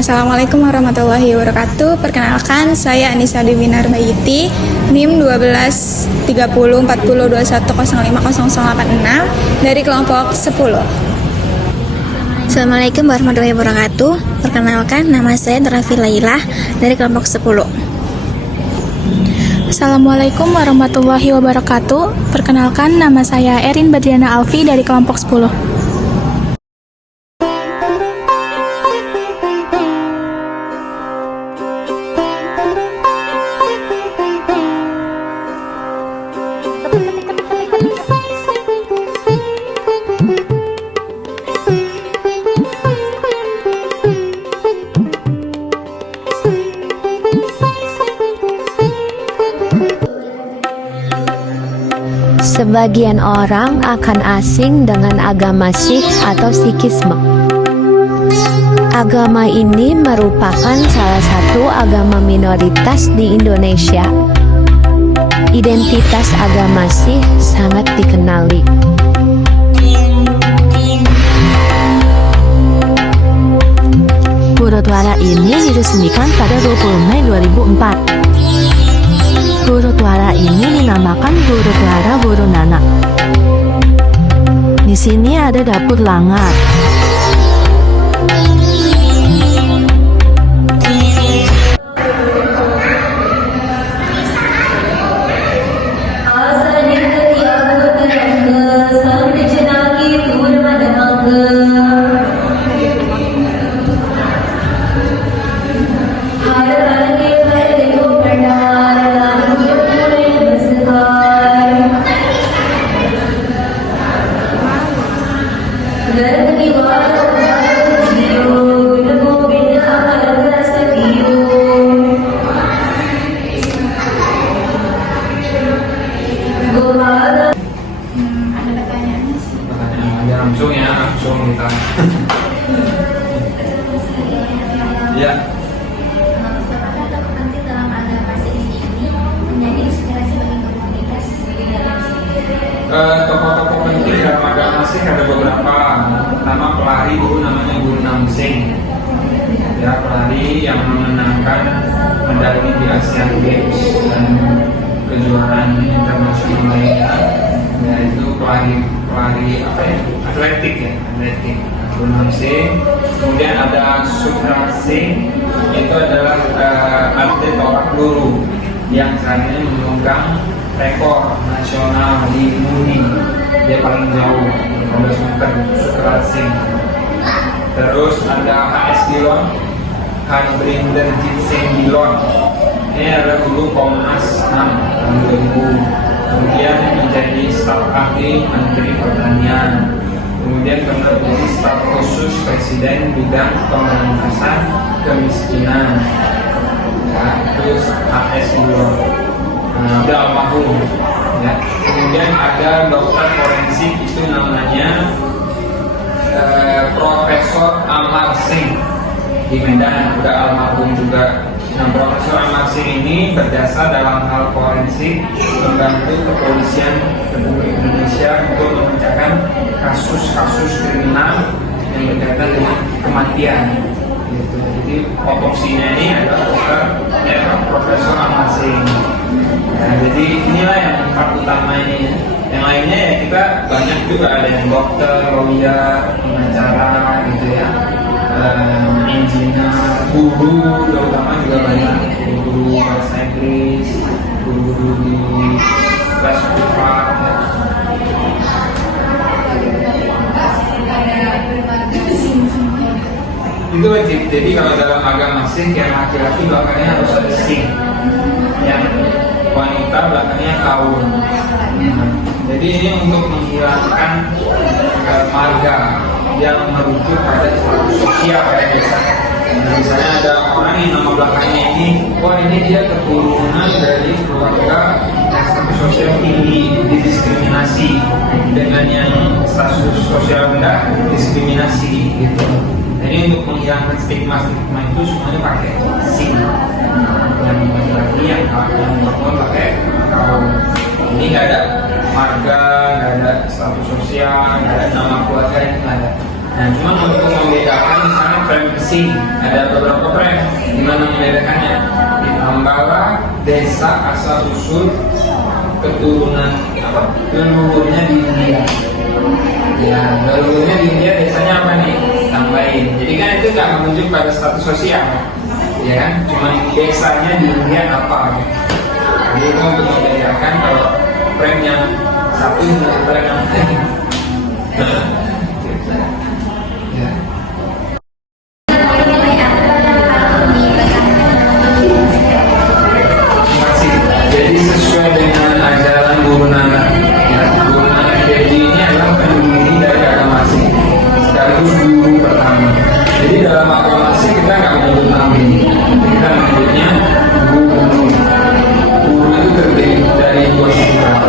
Assalamualaikum warahmatullahi wabarakatuh. Perkenalkan, saya Anissa Dewinar Bayiti, NIM 12304021050086 dari kelompok 10. Assalamualaikum warahmatullahi wabarakatuh. Perkenalkan, nama saya Rafi Lailah dari kelompok 10. Assalamualaikum warahmatullahi wabarakatuh. Perkenalkan, nama saya Erin Badriana Alfi dari kelompok 10. Sebagian orang akan asing dengan agama Sikh atau Sikhisme. Agama ini merupakan salah satu agama minoritas di Indonesia. Identitas agama Sikh sangat dikenali. Gurudwara ini diresmikan pada 20 Mei 2004. Gurudwara ini dinamakan Gurudwara Guru Nanak. Di sini ada dapur langat. Langsung kita. Ya. Tokoh-tokoh penting dalam agama Sikh ada beberapa. Pertama pelari dulu namanya Guru Nanak Singh. Ya, pelari yang memenangkan medali di Asian Games dan kejuaraan internasional lainnya. Yaitu pelari atletik. Guru Nanak Singh. Kemudian ada Sukhra Singh, itu adalah atlet tolak peluru yang saat ini memegang rekor nasional di Muni. Dia paling jauh 15 meter, Sukhra Singh. Terus ada HS Dillon, Harvinderjit Singh Dillon. Ini adalah guru Komnas 6 tahun 2000. Kemudian menjadi staf ahli Menteri Pertanian. Kemudian pernah menjadi staf khusus Presiden bidang pemberantasan kemiskinan. Ya, terus HS Dillon, udah almarhum. Ya. Kemudian ada dokter forensik, itu namanya Profesor Amar Singh di Medan, udah almarhum juga. Nah, Profesor Amar Singh ini berdasar dalam hal forensik, membantu kepolisian Republik Indonesia untuk memecahkan kasus-kasus kriminal yang berkaitan dengan kematian. Gitu. Jadi otopsinya ini adalah Profesor Amar Singh. Nah, jadi inilah yang 4 utama ini. Yang lainnya ya kita banyak juga, ada yang dokter, lawyer, pengacara gitu ya. Engineer, guru terutama juga banyak, guru bahasa Inggris, guru di kelas privat ya. Itu wajib. Jadi kalau dalam agama Sikh yang laki-laki belakangnya harus ada Singh, yang wanita belakangnya kaum. Jadi ini untuk menghilangkan marga yang merujuk pada status sosial kayak biasanya. Misalnya ada orang yang nama belakangnya ini, wah ini dia keturunan dari keluarga status sosial tinggi, didiskriminasi. Dengan yang status sosial rendah, diskriminasi gitu. Nah, ini untuk menghilangkan stigma itu semuanya pakai Singh. Yang laki-laki, yang perempuan pakai kaum. Ini nggak ada marga, nggak ada status sosial, nggak ada nama keluarga, ini nggak ada. Nah, cuma untuk membedakan misalnya prem besi, ada beberapa prem. Gimana membedakannya? Membawa desa asal usul keturunan leluhurnya di India. Ya, leluhurnya di India desanya apa nih? Tambahin. Jadi kan itu nggak menunjuk pada status sosial, ya kan? Cuma desanya di India apa? Jadi itu untuk membedakan kalau prem yang satu dengan prem yang lain. Ya. Jadi sesuai dengan ajaran Guru Nanak, ya, Guru Nanak Dev Ji ini adalah pendiri dari agama Sikh, sekaligus guru pertama. Jadi dalam agama Sikh kita nggak menyebut nabi, kita menyebutnya guru. Guru itu terdiri dari dua sifat,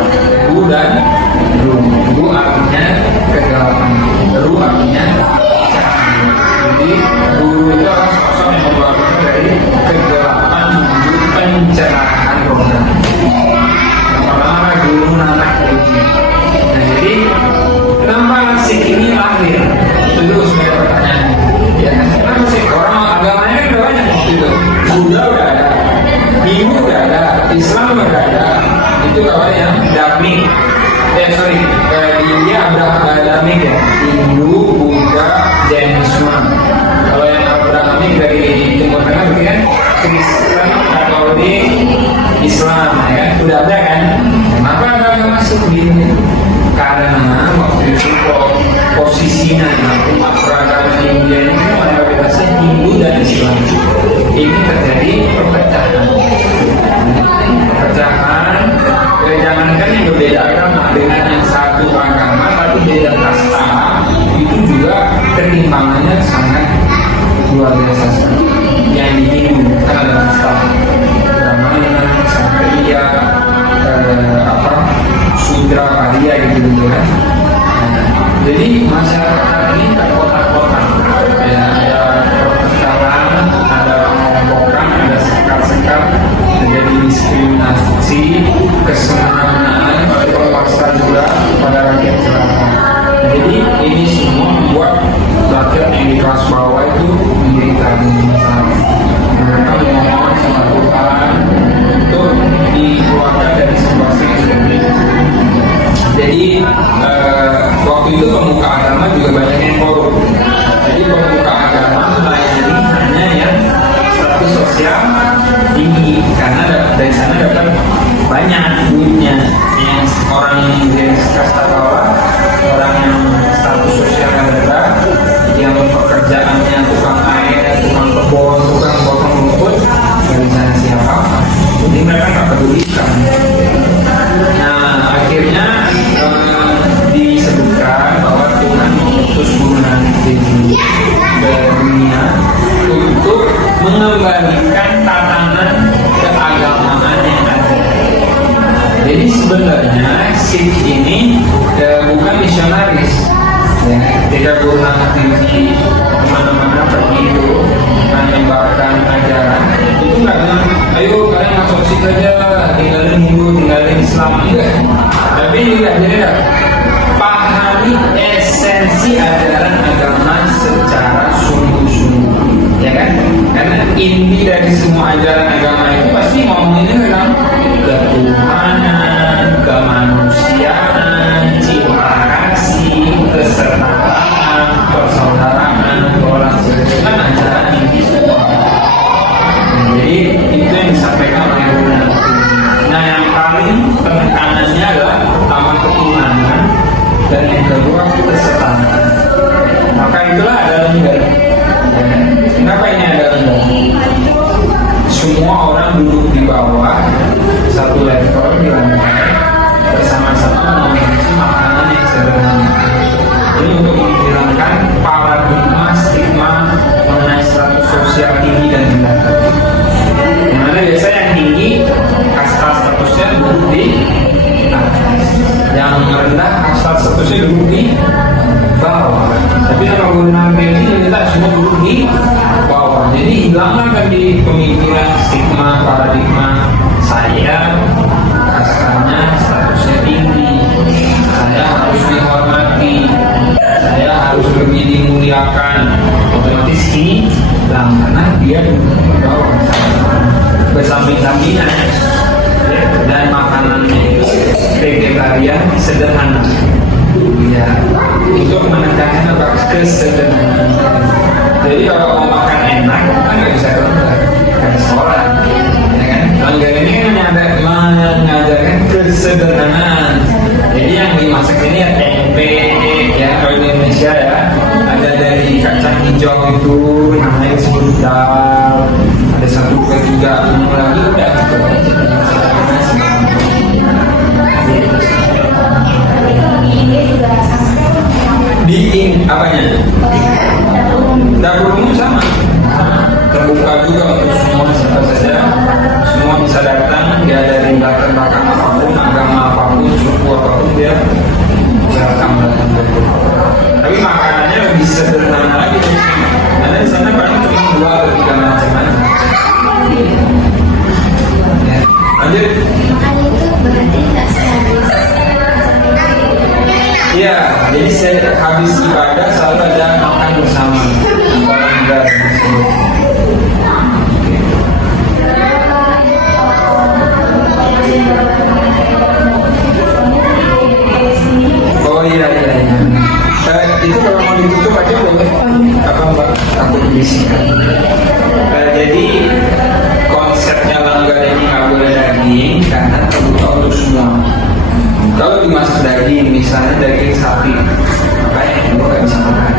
gu dan ru. Gu artinya kegelapan, ru artinya cahaya. Jadi guru itu adalah sosok yang membawa kita dari kegelapan menuju pencerahan rohani. Yang pertama Guru Nanak Dev Ji. Nah, jadi kenapa Sikh ini lahir? Itu dulu sebagai pertanyaan. Ya, kenapa sih orang agamanya kan udah banyak gitu. Buddha udah ada, Hindu udah ada, Islam udah ada. Itu apa yang Dhamik. Di India ada Dhamik ya. Hindu, Buddha, Jainisme. Kalau yang Dhamik dari Timur Tengah berarti kan Kristen, Katolik, Islam, ya kan? Sudah ada kan? Kenapa agama masuk begini? Karena waktu itu posisinya umat beragama di India ini mayoritasnya Hindu dan Islam. Ini terjadi perpecahan. Jangankan yang berbeda agama dengan yang satu agama tapi beda kasta, itu juga ketimpangannya sangat luar biasa sekali. Yang di Hindu kan ada kasta Brahmana, Kshatriya, Sudra, Arya gitu kan. Jadi masyarakat ini terkotak-kotak, ya, ada perpecahan, ada pengelompokan, ada sekat-sekat, terjadi diskriminasi, kesenangan oleh penguasa juga pada rakyat jelata. Jadi ini semua membuat rakyat yang di kelas bawah itu menderita masalah. Mereka memohon sama Tuhan untuk dikeluarkan dari situasi yang seperti itu. Jadi waktu itu pemuka agama juga banyak yang korup. Jadi pemuka agama melayani hanya yang status sosial tinggi, karena dari sana dapat banyak duitnya. Yang orang yang dari kasta bawah, orang yang status sosial rendah, yang pekerjaannya tukang air, tukang kebun, tukang potong rumput, nggak bisa ngasih apa-apa. Jadi mereka nggak pedulikan. Nah, akhirnya disebutkan bahwa Tuhan mengutus Guru Nanak Dev Ji ke dunia untuk mengembalikan tatanan keagamaan yang ada. Jadi sebenarnya Sikh ini bukan misionaris. Ya, ketika Guru Nanak Dev Ji kemana-mana pergi itu menyebarkan ajaran, itu nggak bilang, ayo kalian masuk Sikh aja, tinggalin Hindu, tinggalin Islam, enggak. Tapi juga jadi pahami esensi ajaran agama secara sungguh-sungguh, ya kan? Karena inti dari semua ajaran agama itu pasti ngomonginnya tentang ketuhanan, kemanusiaan, cinta kasih, kesetaraan, persaudaraan, keberlangsungan ajaran inti semua. Jadi itu yang disampaikan oleh Guru Nanak. Nah, yang paling penekanannya adalah pertama ketuhanan dan yang kedua kesetaraan. Maka itulah ada lengger. Kenapa ini ada lengger? Semua orang duduk di bawah satu level di lantai bersama-sama mengonsumsi makanan yang sederhana. Ini untuk menghilangkan paradigma stigma mengenai status sosial tinggi dan rendah. Dimana biasanya yang tinggi kasta statusnya duduk di atas, yang rendah kasta statusnya duduk di bawah. Tapi kalau Guru Nanak Dev Ji kita semua duduk di bawah. Jadi hilanglah kan di pemikiran stigma paradigma saya kastanya statusnya tinggi, saya harus dihormati, saya harus berdiri silakan. Otomatis ini karena dia membawa bersamping-sampingan ya, dan makanannya itu vegetarian sederhana. Ya, untuk menekankan apa kesederhanaan. Jadi kalau mau makan enak kan nggak bisa ke restoran, ya kan? Langgar ini kan mengajarkan kesederhanaan. Jadi yang dimasak ini ya tempe, ya kalau di Indonesia ya ada dari kacang hijau itu namanya sundal, ada 1/3 lagi udah di apanya? Dapur umum sama, terbuka juga untuk semua siapa saja, semua bisa datang, dia dari latar belakang apapun, agama apapun, suku apapun dia datang. Tapi makanannya lebih sederhana lagi, karena di sana paling cuma 2 atau 3 macam aja. Ya, lanjut. Iya, jadi saya habis ibadah selalu ada makan bersama. Oh iya. Itu kalau mau ditutup aja boleh? Apa Mbak? Takut berisik. Jadi konsepnya langgar ini nggak boleh daging karena terbuka untuk semua. Kalau dimasak daging, misalnya daging sapi, makanya itu nggak bisa makan.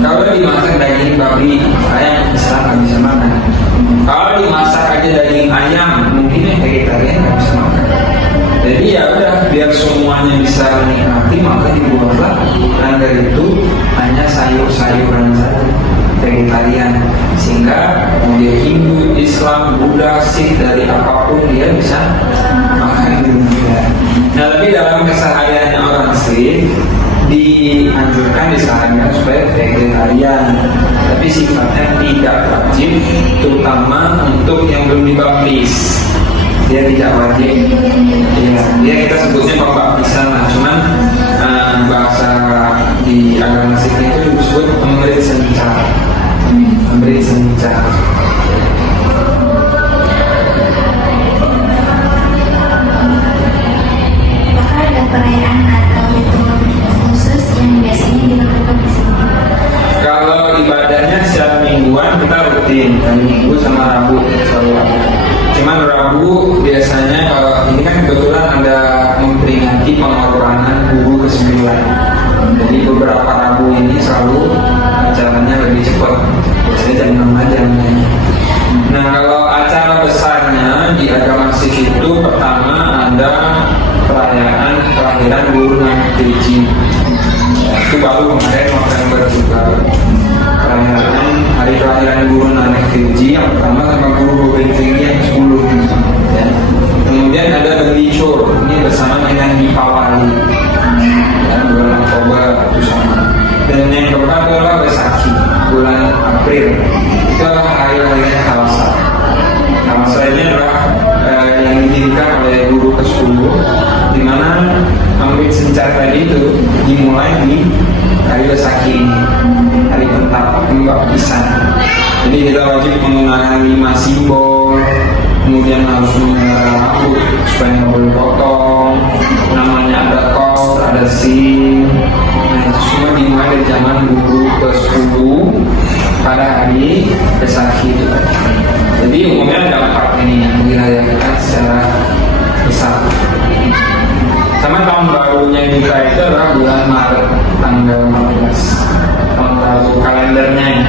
Kalau dimasak daging babi, ayam Islam nggak bisa makan. Kalau dimasak aja daging ayam, mungkin yang vegetarian nggak bisa makan. Jadi ya udah, biar semuanya bisa menikmati, maka dibuatlah langgar itu hanya sayur-sayuran saja, vegetarian, sehingga mau dia Hindu, Islam, Buddha, Sikh, dari apapun dia bisa makan di dunia. Nah, tapi dalam kesehariannya orang Sikh dianjurkan, disarankan supaya vegetarian, tapi sifatnya tidak wajib, terutama untuk yang belum dibaptis. Dia tidak wajib. Ya, dia kita sebutnya pembaptisan lah, cuman bahasa di agama Sikh itu disebut pemberi senca. Pemberi senca. Perayaan atau ritual khusus yang biasanya dilakukan di sini? Kalau ibadahnya secara mingguan kita rutin, hari Minggu sama Rabu selalu ada. Cuman Rabu biasanya kalau ini kan kebetulan ada memperingati pengorbanan guru ke-9. Jadi beberapa Rabu ini selalu acaranya lebih cepat. Biasanya jam 6 aja. Nah, kalau acara besarnya di agama Sikh itu pertama ada perayaan kelahiran Guru Nanak Dev Ji. Itu baru kemarin November juga. Perayaan hari kelahiran Guru Nanak Dev Ji yang pertama sama Guru Gobind Singh yang 10. Ya. Kemudian ada Beli Chor, ini bersama dengan Dipawali. Dan bulan Oktober itu sama. Dan yang keempat adalah Baisakhi, bulan April. Itu adalah hari-harinya Khalsa. Khalsa ini adalah yang didirikan oleh guru ke-10, di mana ambil sencar tadi itu dimulai di hari Baisakhi ini, hari pembaptisan. Jadi kita wajib menggunakan 5 simbol, kemudian harus memelihara rambut supaya nggak boleh potong, namanya ada kor, ada sim. Nah, itu semua dimulai dari zaman guru ke-10 pada hari Baisakhi itu. Jadi umumnya ada 4 ini yang dirayakan secara besar. Sama tahun barunya kita itu adalah bulan Maret, tanggal 14. Tahun baru kalendernya ya.